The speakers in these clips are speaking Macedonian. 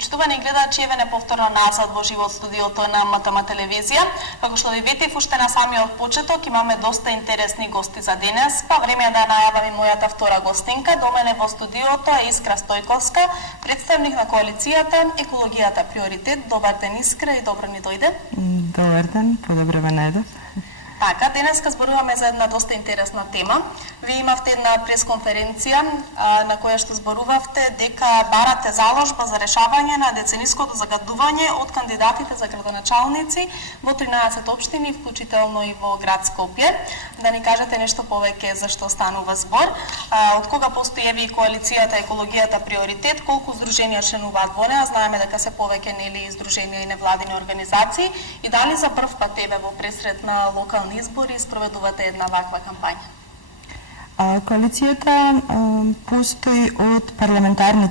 Почитувани гледачи, еве неповторно назад во живот студиото на МТМ телевизија. Како што ви ветив уште на самиот почеток, имаме доста интересни гости за денес, па време е да најавам и мојата втора гостинка. До мене во студиото е Искра Стојковска, представник на коалицијата Екологијата приоритет. Добар ден, Искра, и добро ни дојде. Добар ден, подобрава најдов. Така, денеска зборуваме за една доста интересна тема. Вие имавте една пресконференција на која што зборувавте дека барате заложба за решавање на децениското загадување од кандидатите за градоначалници во 13 општини, вклучително и во град Скопје. Да ни кажете нешто повеќе за што станува збор. Од кога постои и коалицијата Екологијата приоритет, колку здруженија членуваат во неа? Знаеме дека се повеќе нели здруженија и невладини организации, и дали за прв пат во пресред на локални избори спроведувате една ваква кампања? Коалицијата постои од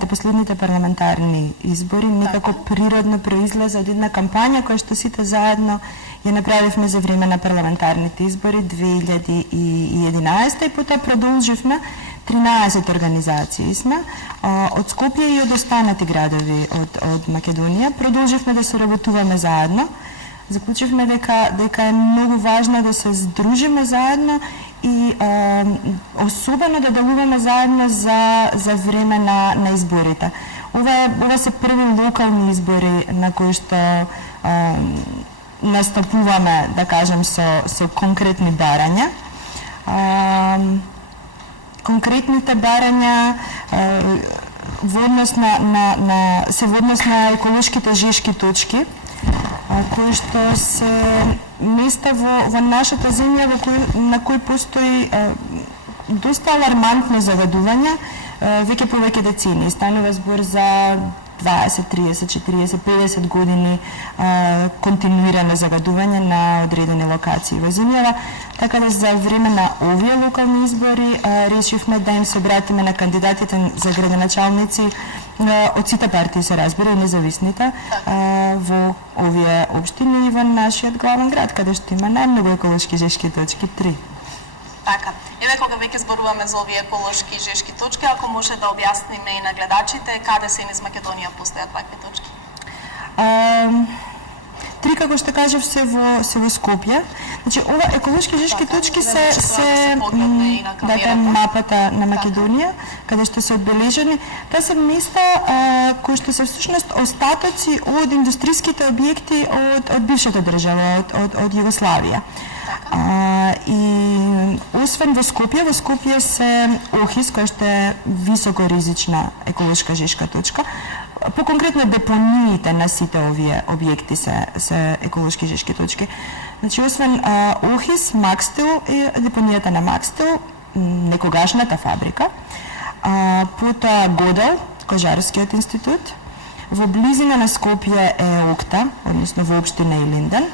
последните парламентарни избори, некако природно произлезе од една кампања која што сите заедно ја направивме за време на парламентарните избори 2011 и потоа продолживме 13 организации сме од Скопје и од останати градови од Македонија. Продолживме да соработуваме заедно. Заклучивме дека е многу важно да се здружиме заедно и особено да делуваме заедно за време на изборите. Ова се први локални избори на кои што настапуваме, да кажем, со конкретни барања. Конкретните барања во однос на еколошките жешки точки, кои што се места во нашата земја на кои постои доста алармантно загадување веќе повеќе децении. Станува збор за 20, 30, 40, 50 години континуирано загадување на одредени локации во земјава. Така да за време на овие локални избори решивме да им се обратиме на кандидатите за градоначалници од сите партии, се разбира, и независните во овие општини и во нашиот главен град, каде што има најмногу еколошки жешки точки, 3. Така, еве кога веќе зборуваме за овие еколошки жешки точки, ако може да објасниме и на гледачите каде се низ Македонија постојат вакви точки? 3, како што кажав, се во Скопје. Значи, ова еколошки жешки точки се мапата на Македонија, каде што се одбележени. Таа се места кои што се всушност остатоци од индустријските објекти од бившата држава, од Југославија. И освен во Скопје се Охис, која што е високо ризична еколошка жешка точка. По-конкретно депониите на сите овие објекти се еколошки жешки точки. Значи, освен Охис, Макстил и депонијата на Макстил, некогашната фабрика, потоа Годел, Кожарскиот институт, во близина на Скопје е Окта, односно во општина Илинден,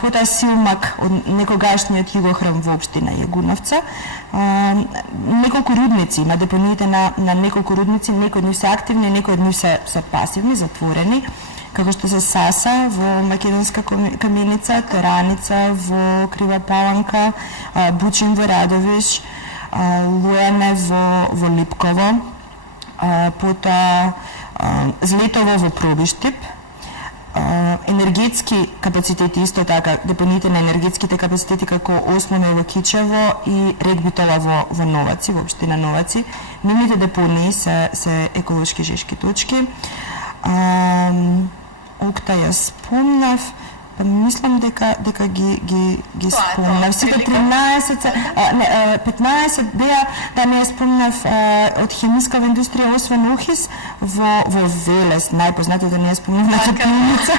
потоа Силмак, од некогашниот Југохрам во општина Јагуновца, неколку рудници, има депониите на неколку рудници, некои од нив се активни, некои од нив се пасивни, затворени, како што се Саса во Македонска каменица, Тораница во Крива Паланка, Бучин во Радовиш, Луене во Липково, потоа Злетово во Пробиштип, енергетски капацитети исто така, депониите на енергетските капацитети како Осмоне во Кичево и Рекбитола во Новаци, во општина Новаци. Нивните депонии се еколошки жешки точки. Окта ја спомнав, мислам дека ги спомнав. Сите 15 беа, да не ја спомнав, од хемискава индустрија, освен Охис, во Велес, најпознатата не ја спомнав на Топилница.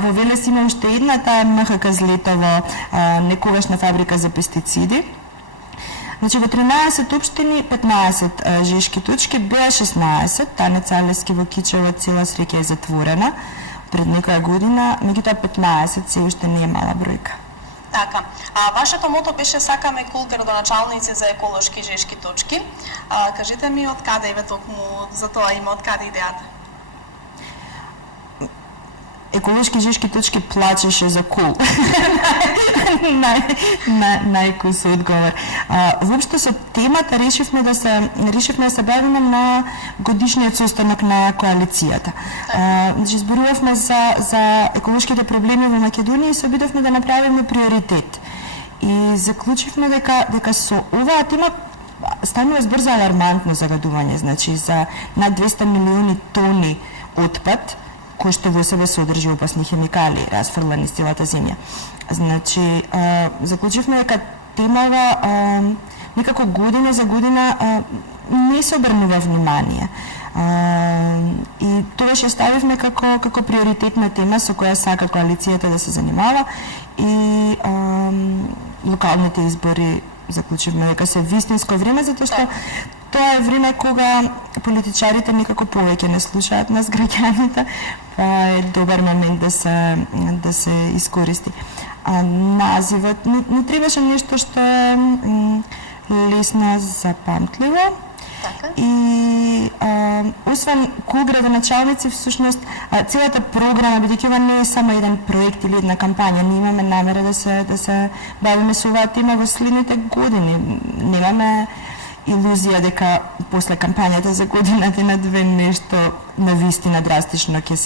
Во Велес има уште една, таа МХК Злетово, некогашна фабрика за пестициди. Значи, во 13 општини, 15 жешки точки, беа 16, Танеца Алески во Кичево, цела среќа е затворена пред некоја година, меѓутоа 15 се уште не е мала бројка. Така, вашето мото беше сакаме кул градоначалници за еколошки жешки точки. Кажете ми од каде еве токму за тоа има, од каде идејата? еколошки жешки точки плачеше за кул. Најкус одговор. Воопшто со темата решивме да се бавиме на годишниот состанок на коалицијата. Значи зборувавме за еколошките проблеми во Македонија и се обидовме да направиме приоритет. И заклучивме дека со оваа тема станува збор за алармантно загадување, значи за над 200 милиони тони отпад кој што во себе содржи опасни хемикали, расфрлани из целата земја. Значи, заклучивме дека темава некако година за година не се обрнува внимание. И тоа ќе ставивме како приоритетна тема со која сака коалицијата да се занимава и локалните избори заклучивме дека се вистинско време, затоа што тоа е време кога политичарите некако повеќе не слушаат нас граѓаните, па е добар момент да се искористи. Називот не требаше нешто што е лесно запамтливо. И освен кул градоначалници, всушност целата програма, бидејќи ова не е само еден проект или една кампања, ние имаме намера да се бавиме со оваа тема во следните години. Немаме илузија дека после кампањата за годината на две нешто навистина драстично ќе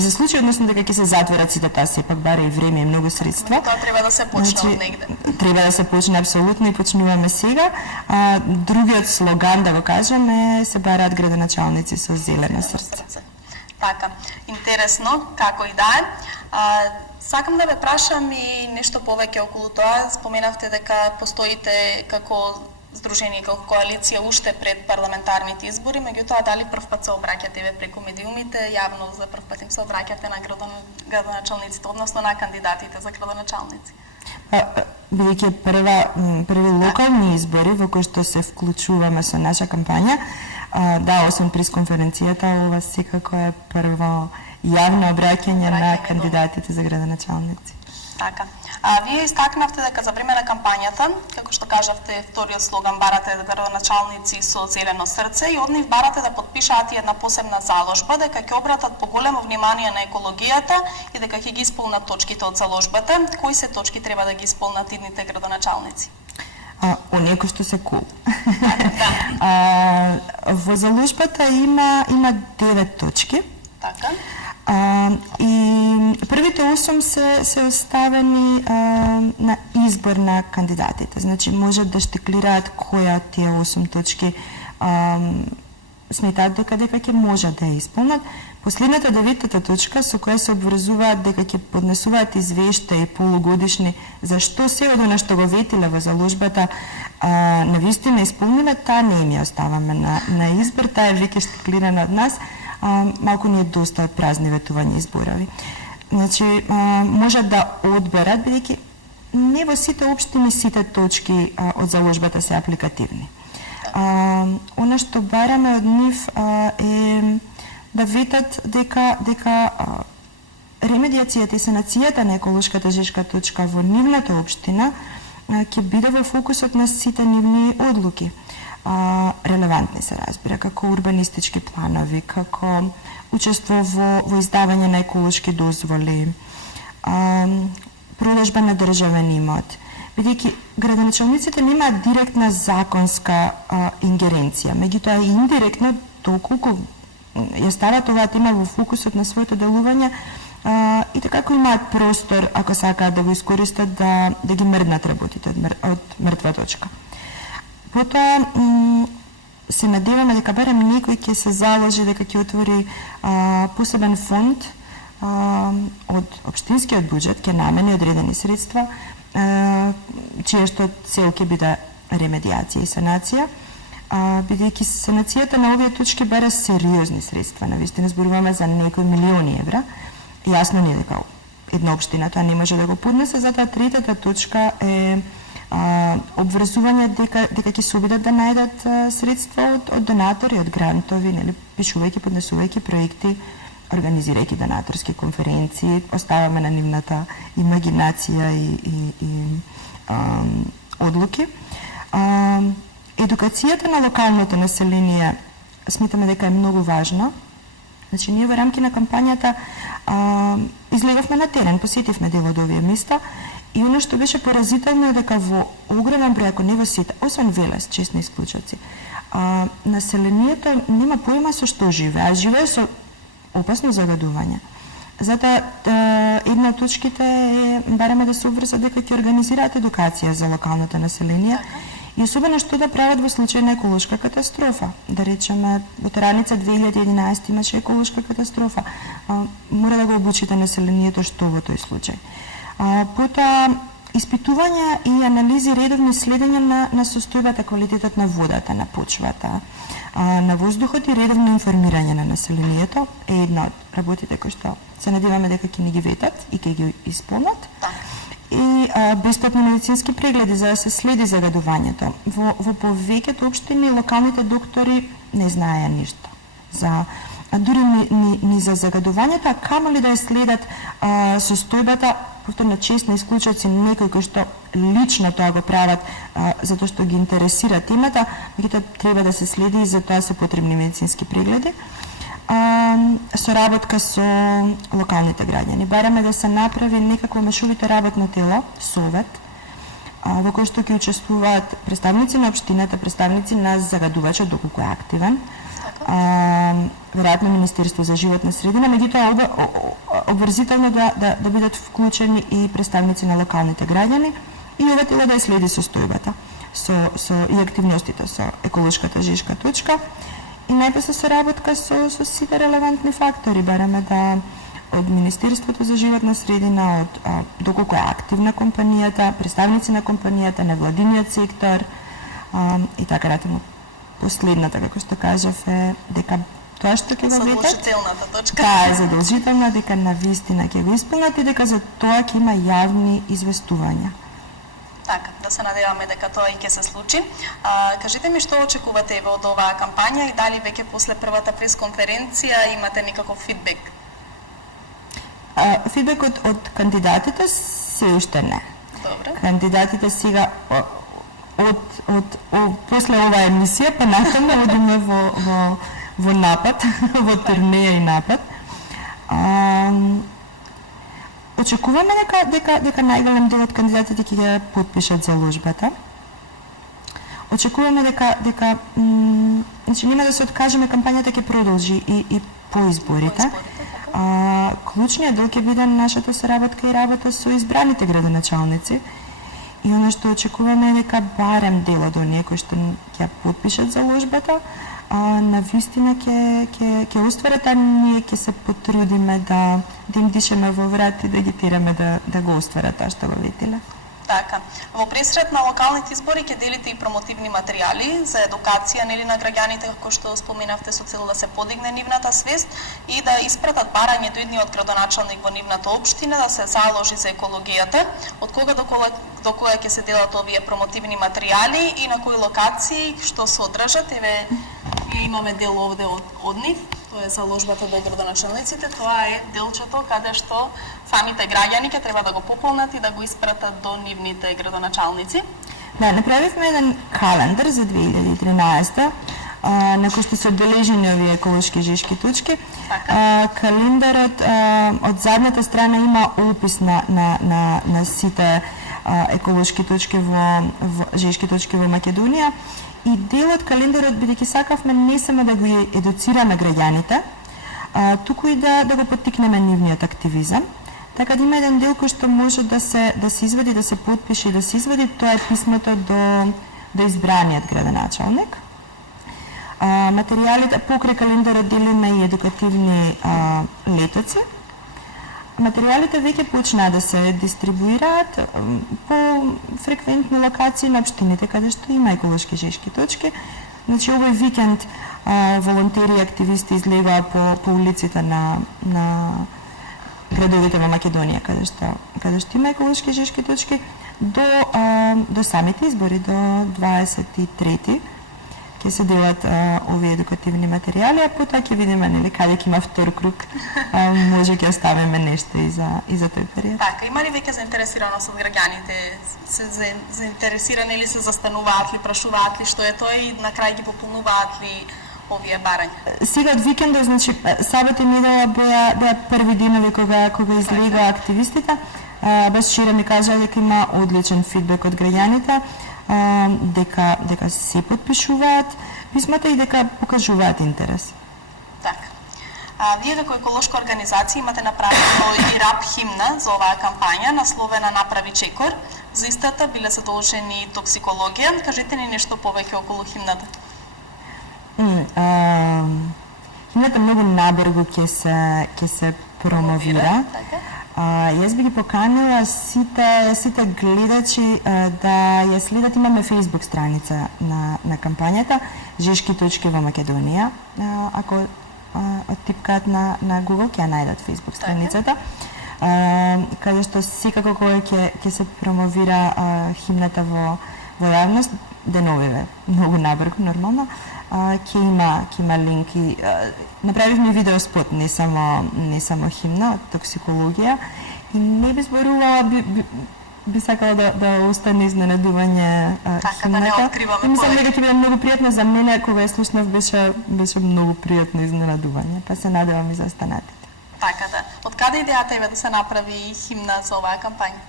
се случи, односно дека ќе се затворат сите, таа сепак бара и време и многу средства. Тоа треба да се почне од негде. Треба да се почне апсолутно и почнуваме сега. Другиот слоган, да го кажем, е се бараат градоначалници со зелено срце. Така, интересно, како и да е. Сакам да ве прашам и нешто повеќе околу тоа. Споменавте дека постоите како Здружение како коалиција уште пред парламентарните избори, меѓутоа дали прв пат се обраќате ве преку медиумите, јавно за прв пат им се обраќате на градоначалниците, односно на кандидатите за градоначалници? Бидејќи први локални избори во кои што се вклучуваме со наша кампања, да, освен пресконференцијата, ова секако е прво јавно обраќање на кандидатите за градоначалници. Така. Вие истакнавте дека за време на кампањата, како што кажавте, вториот слоган барате градоначалници со зелено срце и од нив барате да подпишаат и една посебна заложба дека ќе обратат поголемо внимание на екологијата и дека ќе ги исполнат точките од заложбата. Кои се точки треба да ги исполнат идните градоначалници? Оние кои што се кул. Во заложбата има 9 точки. Така. И првите 8 се оставени на избор на кандидатите. Значи, можат да штеклираат која од тие 8 точки сметаат дека ќе можат да ја исполнат. Последната 9-та точка со која се обврзуваат дека ќе поднесуваат извештаи полугодишни за што се од она што го ветиле во заложбата навистина исполниле, таа не им ја оставаме на избор, таа е веќе штеклирана од нас. Малку ни е доста од празни ветувања и зборови. Значи, можат да одберат, бидејќи не во сите општини сите точки од заложбата се апликативни. Она што бараме од нив е да ветат дека ремедиацијата и санацијата на еколошката жешка точка во нивната општина ќе биде во фокусот на сите нивни одлуки. Релевантни се разбира, како урбанистички планови, како учество во издавање на еколошки дозволи, продажба на државен имот. Бидејќи градоначалниците немаат директна законска ингеренција, меѓутоа и индиректно, доколку ја стават оваа тема во фокусот на своето делување, и така имаат простор, ако сакаат да го искористат, да ги мрднат работите од мртва точка. Потоа се надеваме дека барем некој ќе се заложи дека ќе отвори посебен фонд од општинскиот буџет, ќе намени одредени средства, чија што цел ќе биде ремедиација и санација, бидејќи санацијата на овие точки бара сериозни средства, навистина зборуваме за некои милиони евра. Јасно ни е дека една општина тоа не може да го поднесе, затоа третата точка е обврзување дека ќе се обидат да најдат средства од донатори, од грантови, нели, пишувајќи, поднесувајќи проекти, организирајќи донаторски конференции, оставаме на нивната имагинација и одлуки. Едукацијата на локалното население сметаме дека е многу важна, Значи, ние во рамки на кампањата излегавме на терен, посетивме дел од овие места и оно што беше поразително е дека во огромен број, ако не во сите, освен Велес, честни исклучоци, населението нема појма со што живее, а живее со опасно загадување. Затоа една од точките е бараме да се обврзат дека ќе организираат едукација за локалното население и особено што да прават во случај на еколошка катастрофа. Да речеме, во Тераница 2011 имаше еколошка катастрофа. Мора да го обучите населението што во тој случај. Потоа испитувања и анализи, редовно следење на состојбата, квалитетот на водата, на почвата, на воздухот и редовно информирање на населението е една од работите кои што се надеваме дека ќе ни ги ветат и ќе ги исполнат. И бесплатни медицински прегледи за да се следи загадувањето. Во повеќето општини локалните доктори не знаеа ништо дури ни за загадувањето, а камо ли да ја следат состојбата, повторно честни исклучоци, некои кои што лично тоа го прават затоа што ги интересира темата, меѓутоа треба да се следи и за тоа се потребни медицински прегледи. Соработка со локалните граѓани. Бараме да се направи некакво мешовито работно тело, совет, во кој што ќе учествуваат представници на општината, представници на загадувачот, доколку е активен, веројатно Министерство за животна средина, меѓутоа обврзително да бидат вклучени и представници на локалните граѓани и ова тело да ја следи состојбата и активностите со еколошката жешка точка и најпосле соработка со сите релевантни фактори. Бараме да од Министерството за животна средина, од доколку е активна компанијата, представници на компанијата, невладиниот сектор и така натаму. Последната, како што кажав, е дека тоа што ќе го ветат, задолжителната точка. Таа е задолжителна, дека навистина ќе го исполнат и дека за тоа ќе има јавни известувања. Така, да се надеваме дека тоа и ќе се случи. Кажете ми што очекувате од оваа кампања и дали веќе после првата пресконференција имате некаков фидбек? Фидбек од кандидатите се уште не. Добре. Кандидатите сега после оваа емисија па натаму одиме во напад, во турнеја и напад. Очекуваме дека најголем дел од кандидатите ќе ја потпишат заложбата. Очекуваме дека значи нема да се откажеме, кампањата ќе продолжи и по изборите. Клучниот дел ќе биде нашата соработка и работа со избраните градоначалници. И оно што очекуваме е дека барем дел од оние кои што ќе потпишат заложбата, навистина ќе остварат, а ние ќе се потрудиме да им дишеме во врат и да ги тераме да го остварат тоа што го ветиле. Така. Во пресред на локалните избори ќе делите и промотивни материјали за едукација на граѓаните, како што споменавте, со цел да се подигне нивната свест и да испратат барање до идниот градоначалник во нивната општина да се заложи за екологијата. Од кога до кога ќе се делат овие промотивни материјали и на кои локации, што се одржат? Еве имаме дел овде од нив. Тоа е заложбата до градоначалниците, тоа е делчето каде што самите граѓани ќе треба да го пополнат и да го испратат до нивните градоначалници. Да, направивме еден календар за 2013 на кој што се одбележени овие еколошки жешки точки. Календарот од задната страна има опис на сите еколошки точки жешки точки во Македонија. И дел од календарот, бидејќи сакавме не само да го едуцираме граѓаните, туку и да го поттикнеме нивниот активизам. Така да има еден дел кој што може да се извади, да се потпише и да се извади, тоа е писмото до избраниот градоначалник. Материјалите покрај календарот делиме и едукативни летоци. Материјалите веќе почнаа да се дистрибуираат по фреквентни локации на општините каде што има еколошки жешки точки. Значи овој викенд волонтери и активисти излегоа по улиците на градовите во Македонија каде што има еколошки жешки точки до самите избори до 23-ти ќе се делат овие едукативни материјали, а потоа ќе видиме нели каде ќе има втор круг, може ќе оставиме нешто и за тој период. Така, има ли веќе заинтересираност од граѓаните? Се заинтересирани или се застануваат ли, прашуваат ли што е тоа и на крај ги пополнуваат ли овие барања? Сега од викендот, значи сабата и недела беа први денови кога излегоа активистите. Без шире ми кажа дека има одличен фидбек од граѓаните, дека се потпишуваат писмата и дека покажуваат интерес. Така. Вие како еколошка организација имате направено и рап химна за оваа кампања, насловена Направи чекор. За истата биле задолжени токсикологија. Кажете ни нешто повеќе околу химната. Химната многу набрзо ќе се промовира. Јас би ги поканила сите гледачи да ја следат. Имаме Facebook страница на кампањата Жешки точки во Македонија. Ако оттипкаат на Google ќе ја најдат Facebook страницата, каде што секако кога ќе се промовира химната во јавност, деновиве, многу набрзо, нормално, ќе има линки. Направивме видео спот, не само химна, од токсикологија, и не би зборувала, би сакала да остане изненадување така, химната. Да не откриваме Мислам дека ќе биде многу пријатно за мене, кога ја слушнав беше многу пријатно изненадување, па се надевам и за останатите. Така да. Од каде идејата е да се направи химна за оваа кампања?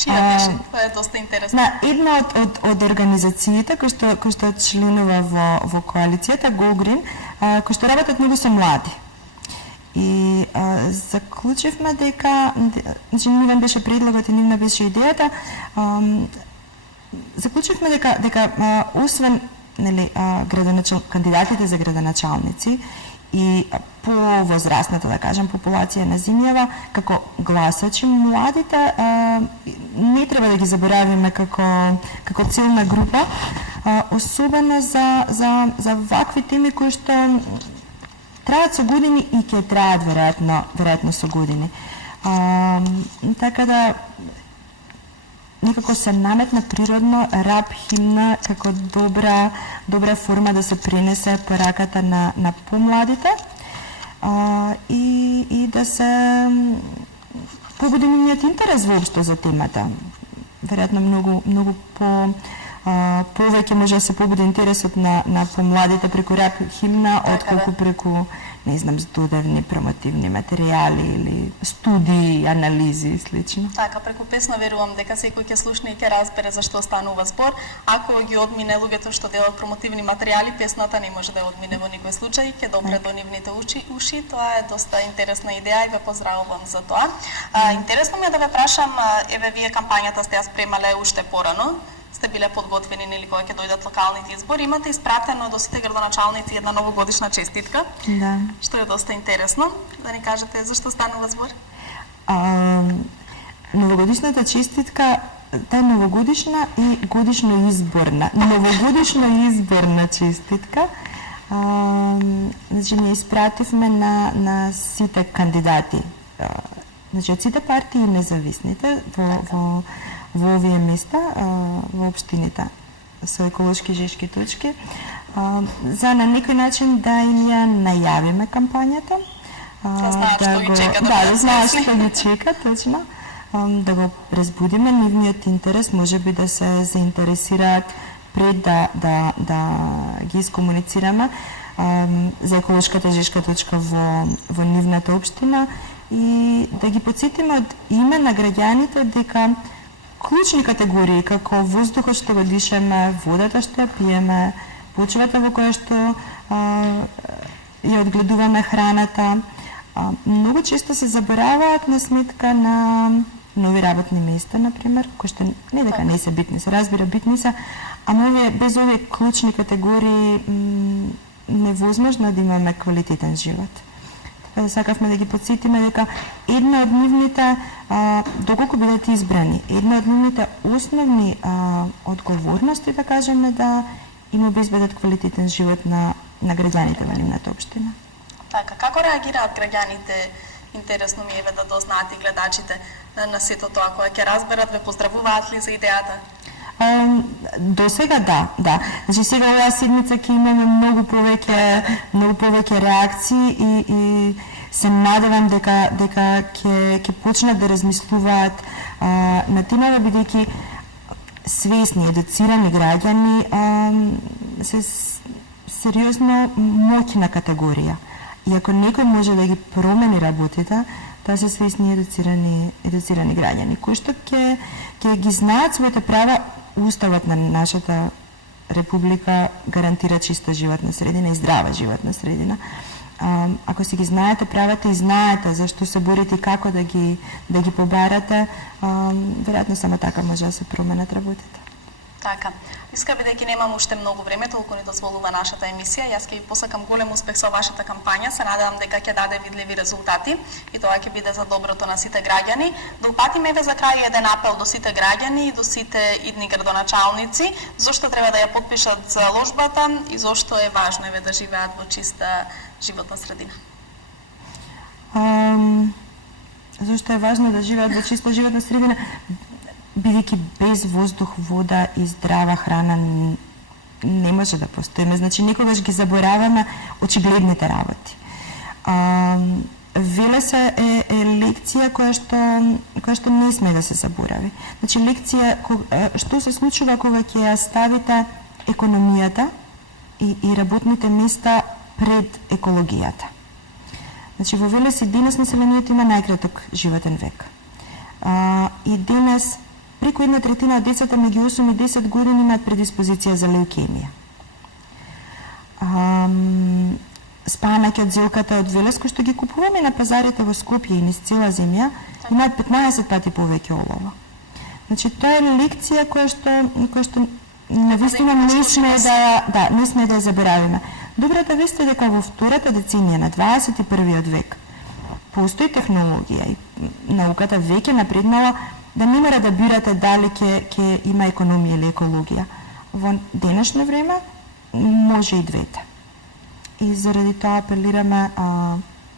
Чија беше? Тоа е доста интересно. Една од организациите кои што членува во коалицијата Go Green, кои што работат многу се млади. И заклучивме дека, значи нивен беше предлогот и нивна беше идејата, заклучивме дека освен кандидатите за градоначалници и повозрастната, да кажем, популација на земјава, како гласачи, младите не треба да ги заборавиме како целна група, особено за вакви теми кои што траат со години и ќе траат веројатно со години. Така да некако се наметна природно рап химна како добра форма да се пренесе пораката на помладите и да се побуди нивниот интерес воопшто за темата. Веројатно многу повеќе може да се побуди интересот на помладите преку рап химна, отколку преку, не знам, здодевни промотивни материјали или студии, анализи и слично. Така, преку песна верувам дека секој ќе слушне и ќе разбере за што станува збор. Ако ги одмине луѓето што делат промотивни материјали, песната не може да одмине во никој случај, ќе допре до нивните уши. Тоа е доста интересна идеја и ве поздравувам за тоа. Интересно ми е да ве прашам, еве вие кампањата сте ја спремале уште порано, сте биле подготвени нели кога ќе дојдат локалните избори, имате испратено до сите градоначалници една новогодишна честитка. Да. Што е доста интересно. Да ни кажете зашто станува збор? Новогодишната честитка, таа е новогодишна и годишно изборна. Новогодишно изборна честитка. Значи ние испративме на сите кандидати. Значи од сите партии и независните во овие места, во општините со еколошки жешки точки, за на некој начин да им ја најавиме кампањата. Да знаат што ги чека. Да знаат што ги чека, точно. Да го разбудиме нивниот интерес, можеби да се заинтересираат пред да ги искомуницираме за еколошката жешка точка во нивната општина и да ги потсетиме од име на граѓаните дека клучни категории како воздухот што го дишеме, водата што ја пиеме, почвата во која што ја одгледуваме храната, многу често се забораваат на сметка на нови работни места, например, кои што не дека не се битни, се разбира битни се, ама без овие клучни категории невозможно да имаме квалитетен живот. Така да сакавме да ги подсетиме дека една од нивните, доколку бидат избрани, една од нивните основни одговорности, да кажеме, да им обезбедат квалитетен живот на граѓаните во нивната општина. Така, како реагираат граѓаните? Интересно ми е да дознаат и гледачите на сето тоа кога ќе разберат, ве поздравуваат ли за идејата? До сега да. Значи сега оваа седмица ќе имаме многу повеќе реакции и се надевам дека ќе почнат да размислуваат на темава, бидејќи свесни, едуцирани граѓани сериозно моќна категорија. И ако некој може да ги промени работите, тоа се свесни едуцирани граѓани, кои што ќе ги знаат своите права. Уставот на нашата република гарантира чиста животна средина и здрава животна средина. Ако си ги знаете правата и знаете зашто се борите и како да ги побарате, веројатно само така може да се променат работите. Така. Иска, бидејќи немам уште многу време, толку ни дозволува нашата емисија, јас ќе ви посакам голем успех со вашата кампања. Се надевам дека ќе даде видливи резултати и тоа ќе биде за доброто на сите граѓани. Да упатиме еве за крај еден апел до сите граѓани и до сите идни градоначалници, зошто треба да ја потпишат заложбата и зошто е важно еве да живеат во чиста животна средина. Зошто е важно да живеат во чиста животна средина? Бидејќи без воздух, вода и здрава храна не може да постоиме. Значи, никогаш ги забораваме очигледните работи. Веле се е лекција која што не сме да се заборави. Значи, лекција што се случува кога ќе ја ставите економијата и работните места пред екологијата. Значи, во Велес и денес населението има најкраток животен век. И денес преку 1/3 од децата меѓу 8 и 10 години имаат предиспозиција за леукемија. Спанаќи од зелката од Велес, кои што ги купуваме на пазарите во Скопје и низ цела земја, имаат 15 пати повеќе олова. Значи, тоа е лекција која што навистина не сме да ја заборавиме. Добрата вест е дека во втората деценија на 21 век постои технологија и науката веќе напреднала да не мора да бирате дали ќе има економија или екологија. Во денешно време може и двете. И заради тоа апелираме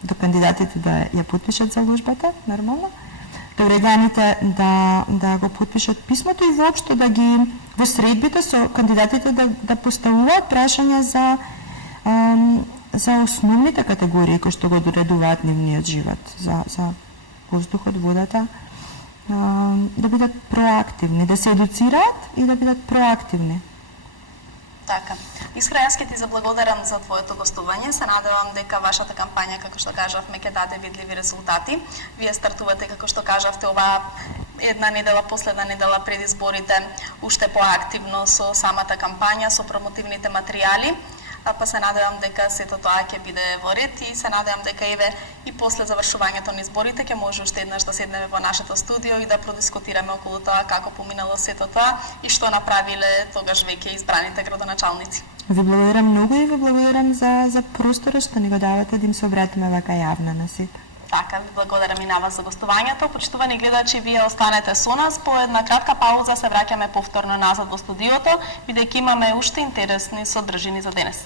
до кандидатите да ја потпишат заложбата, нормално, до граѓаните да го потпишат писмото и воопшто да ги во средбите со кандидатите да поставуваат прашања за основните категории кои што го доредуваат нивниот живот, за воздухот, водата, да бидат проактивни, да се едуцираат и да бидат проактивни. Така. Искра, јас ќе ти заблагодарам за твоето гостување. Се надевам дека вашата кампања, како што кажавме, ќе даде видливи резултати. Вие стартувате, како што кажавте, оваа една недела, последна недела пред изборите, уште поактивно со самата кампања, со промотивните материјали. Па се надевам дека сето тоа ќе биде во ред и се надевам дека еве и после завршувањето на изборите ќе може уште еднаш да седнеме во нашето студио и да продискутираме околу тоа како поминало сето тоа и што направиле тогаш веќе избраните градоначалници. Ви благодарам многу и ви благодарам за просторот што ни го давате да им се обратиме вака јавно на сите. Така, ви благодарам и на вас за гостувањето. Почитувани гледачи, вие останете со нас. По една кратка пауза се враќаме повторно назад во студиото, бидејќи имаме уште интересни содржини за денес.